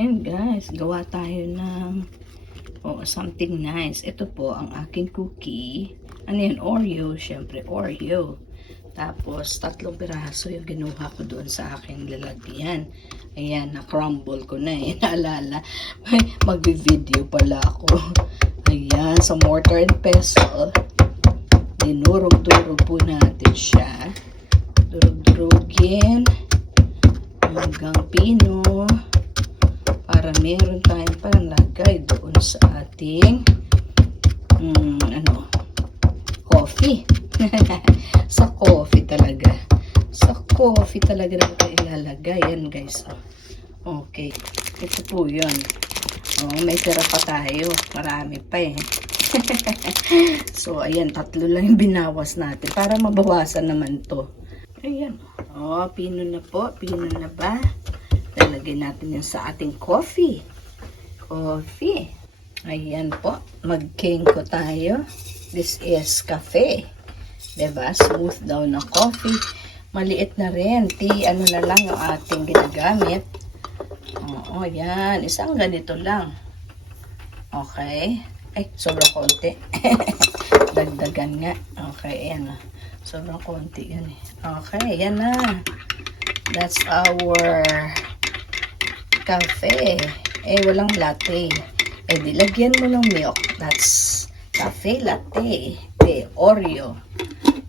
Ngayon guys, gawa tayo ng something nice. Ito po ang aking cookie. Ano yan? Oreo. Syempre, Oreo. Tapos, 3 piraso yung ginuha ko doon sa aking lalagyan. Ayan, na-crumble ko na eh. Naalala. Mag-video pala ako. Ayan, sa mortar and pestle. Dinurog-durog po natin siya. Durog-durogin. Hanggang pino. Para meron tayong panlagay doon sa ating coffee. Sa coffee talaga. Sa coffee talaga na ito ilalagay. Yan guys. Okay. Ito po yun. May tira pa tayo. Marami pa eh. So, ayan. 3 lang yung binawas natin. Para mabawasan naman to. Ayan. Pino na po. Pino na ba? Lalagay natin yan sa ating coffee. Coffee. Ayan po. Mag-kenko tayo. This is cafe. Diba? Smooth daw na coffee. Maliit na rin. Ano na lang yung ating ginagamit. Oo, yan. Isang ganito lang. Okay. Ay, sobrang konti. Dagdagan nga. Okay, ayan. Sobrang konti yan eh. Okay, yan na. That's our cafe. Walang latte. Dilagyan mo ng milk. That's cafe latte. Oreo.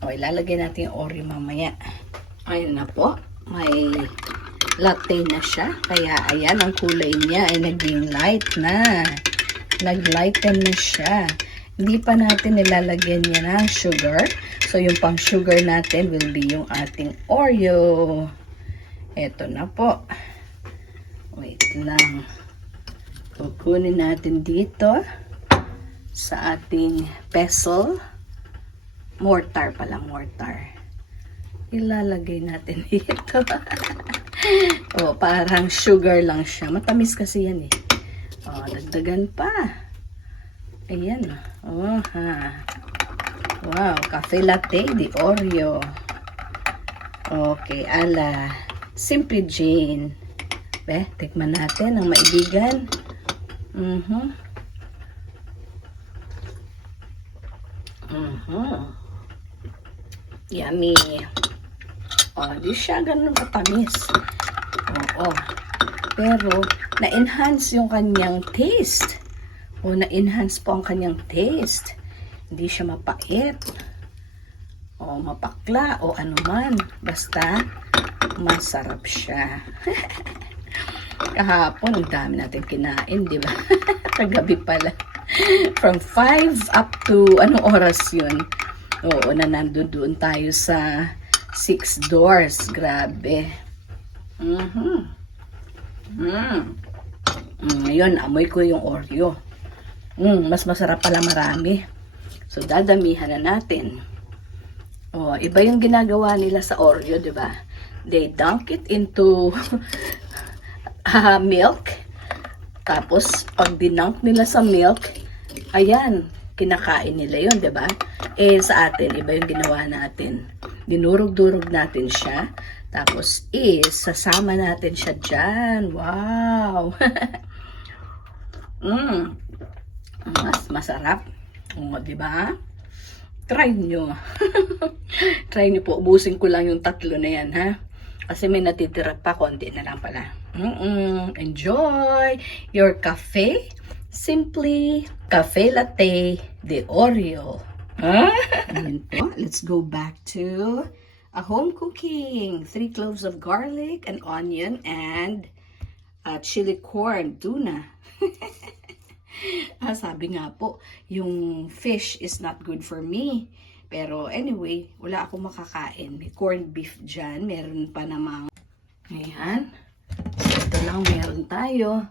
Ilalagay natin yung Oreo mamaya. Ayun na po. May latte na siya. Kaya, ayan, ang kulay niya ay naging light na. Nag-lighten na siya. Hindi pa natin nilalagyan niya ng sugar. So, yung pang sugar natin will be yung ating Oreo. Ito na po. Wait lang. Kukunin natin dito sa ating pestle. Mortar pala, mortar. Ilalagay natin dito. Parang sugar lang siya. Matamis kasi yan eh. Dagdagan pa. Ayan. Wow, cafe latte di Oreo. Okay, ala Simply Jane. Tikman natin ang maibigan. Yummy. Di siya ganun katamis. Pero, na-enhance yung kanyang taste. Na-enhance po ang kanyang taste. Hindi siya mapait. Mapakla. Ano man. Basta, masarap siya. Kahapon, ang dami natin kinain, di ba? Kagabi pala. From 5 up to, anong oras yun? Nandun doon tayo sa 6 doors. Grabe. Ngayon, amoy ko yung Oreo. Mas masarap pala marami. So, dadamihan na natin. Iba yung ginagawa nila sa Oreo, di ba? They dunk it into milk. Tapos, pag dinunk nila sa milk, ayan, kinakain nila yun, diba? Sa atin, iba yung ginawa natin. Dinurog-durog natin siya. Tapos, sasama natin siya dyan. Wow! Mas masarap. Diba? Try nyo. Try nyo po. Ubusin ko lang yung 3 na yan, ha? Kasi may natitira pa, konti na lang pala. Enjoy your cafe. Simply cafe latte de Oreo. Ayan po. Let's go back to a home cooking. 3 cloves of garlic, an onion, and chili corn, tuna. Sabi nga po, yung fish is not good for me. Pero anyway, wala akong makakain. May corned beef dyan. Meron pa namang, ayan. Ito lang meron tayo.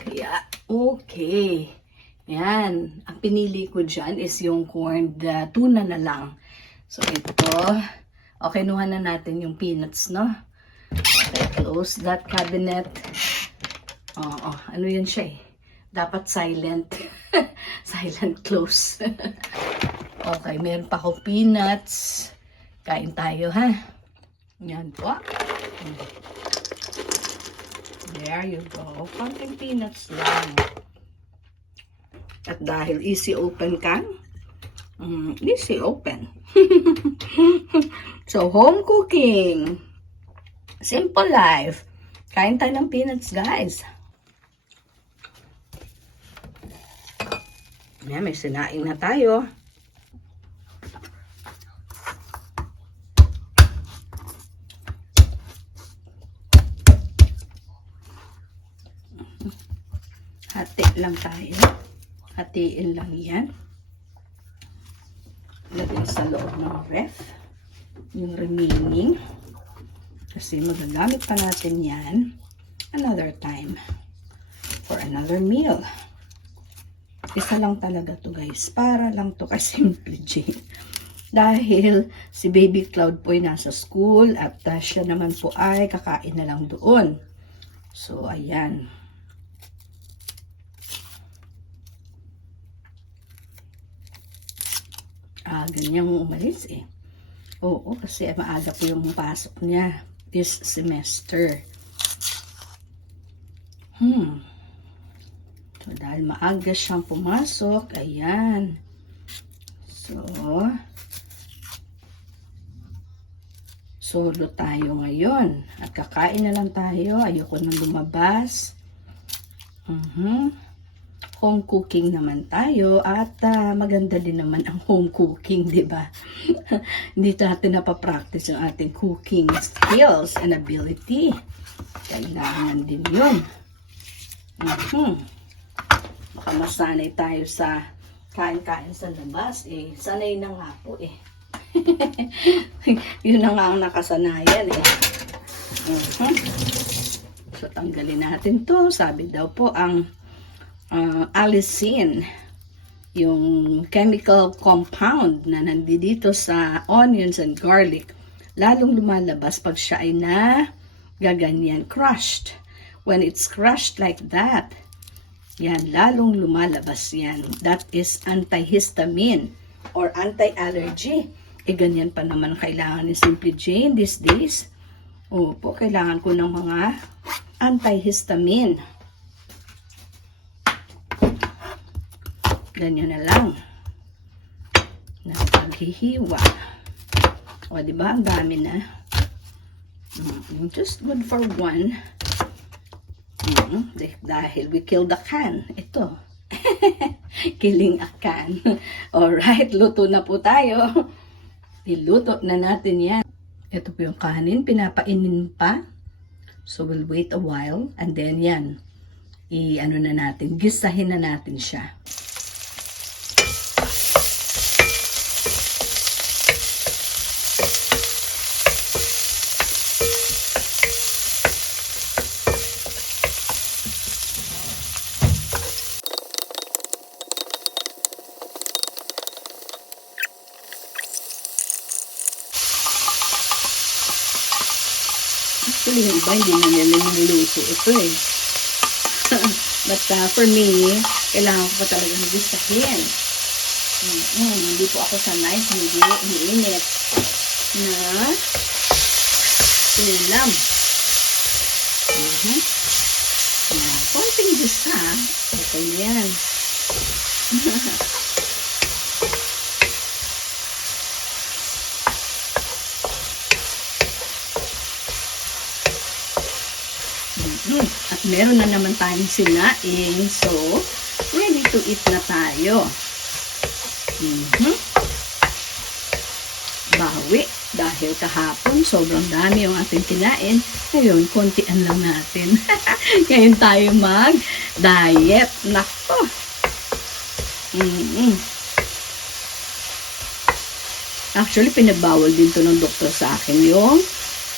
Kaya, okay. Ayan. Ang pinili ko dyan is yung corned tuna na lang. So, ito. Okay, nuha na natin yung peanuts, no? Okay, close that cabinet. Ano yan siya eh? Dapat silent. Silent close. Okay, meron pa akong peanuts. Kain tayo, ha? Yan po. There you go. Konting peanuts lang. At dahil easy open ka, easy open. So, home cooking. Simple life. Kain tayo ng peanuts, guys. Yan, may sinaing na tayo. Hati lang tayo. Hatiin lang yan. Lagyan sa loob ng ref. Yung remaining. Kasi magagamit pa natin yan another time. For another meal. Isa lang talaga to guys. Para lang to kay Simple Jane. Dahil si Baby Cloud po ay nasa school at siya naman po ay kakain na lang doon. So, ayan. Ganyang umalis eh. Oo, kasi maaga po yung pasok niya this semester. So, dahil maaga siyang pumasok, ayan. So, solo tayo ngayon. At kakain na lang tayo. Ayoko nang lumabas. Home cooking naman tayo. At maganda din naman ang home cooking, di ba? Hindi natin napapractice yung ating cooking skills and ability. Kailangan din yun. Baka masanay tayo sa kain-kain sa labas. Sanay na nga po eh. Yun na nga ang nakasanayan eh. So, tanggalin natin to. Sabi daw po ang allicin, yung chemical compound na nandito sa onions and garlic, lalong lumalabas pag siya ay gaganyan, crushed. When it's crushed like that, yan, lalong lumalabas yan. That is antihistamine or anti-allergy. Ganyan pa naman kailangan ni Simple Jane these days. Opo, kailangan ko ng mga antihistamine. Ganyan na lang. Paghihiwa. O, diba? Ang dami na. Just good for one. Dahil we killed the can. Ito. Killing a can. Alright, luto na po tayo. Niluto na natin yan. Ito po yung kanin. Pinapainin pa. So, we'll wait a while. And then, yan. I-ano na natin. Gisahin na natin siya. Actually, yung iba hindi na nila niluluto ito eh. But for me, kailangan ko pa talaga magisahin. Hindi po ako sanay sa hindi umiinit na ulam. Konting gisa. Okay na yan. At meron na naman tayong sinaing. So, ready to eat na tayo. Bawi. Dahil kahapon, sobrang dami yung ating kinain. Ngayon, kontian lang natin. Ngayon tayo mag-diet. Nako. Actually, pinagbawal din to ng doktor sa akin yung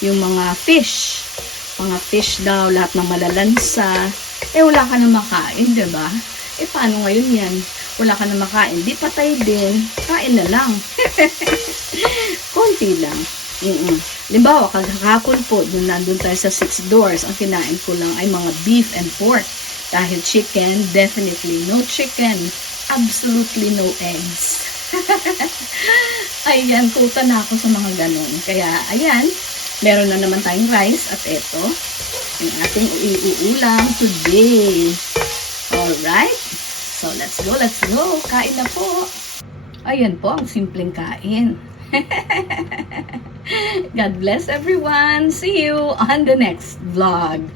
mga fish. Mga fish daw, lahat ng malalansa. Wala ka na makain, diba? Paano ngayon yan? Wala ka na makain. Di patay din. Kain na lang. Konti lang. Limbawa, kagahapon po, nandun tayo sa 6 doors, ang kinain ko lang ay mga beef and pork. Dahil chicken, definitely no chicken. Absolutely no eggs. Ayan, kuta na ako sa mga ganun. Kaya, ayan, meron na naman tayong rice at ang ating iuulam today. Alright? So, let's go, let's go. Kain na po. Ayan po, ang simpleng kain. God bless everyone. See you on the next vlog.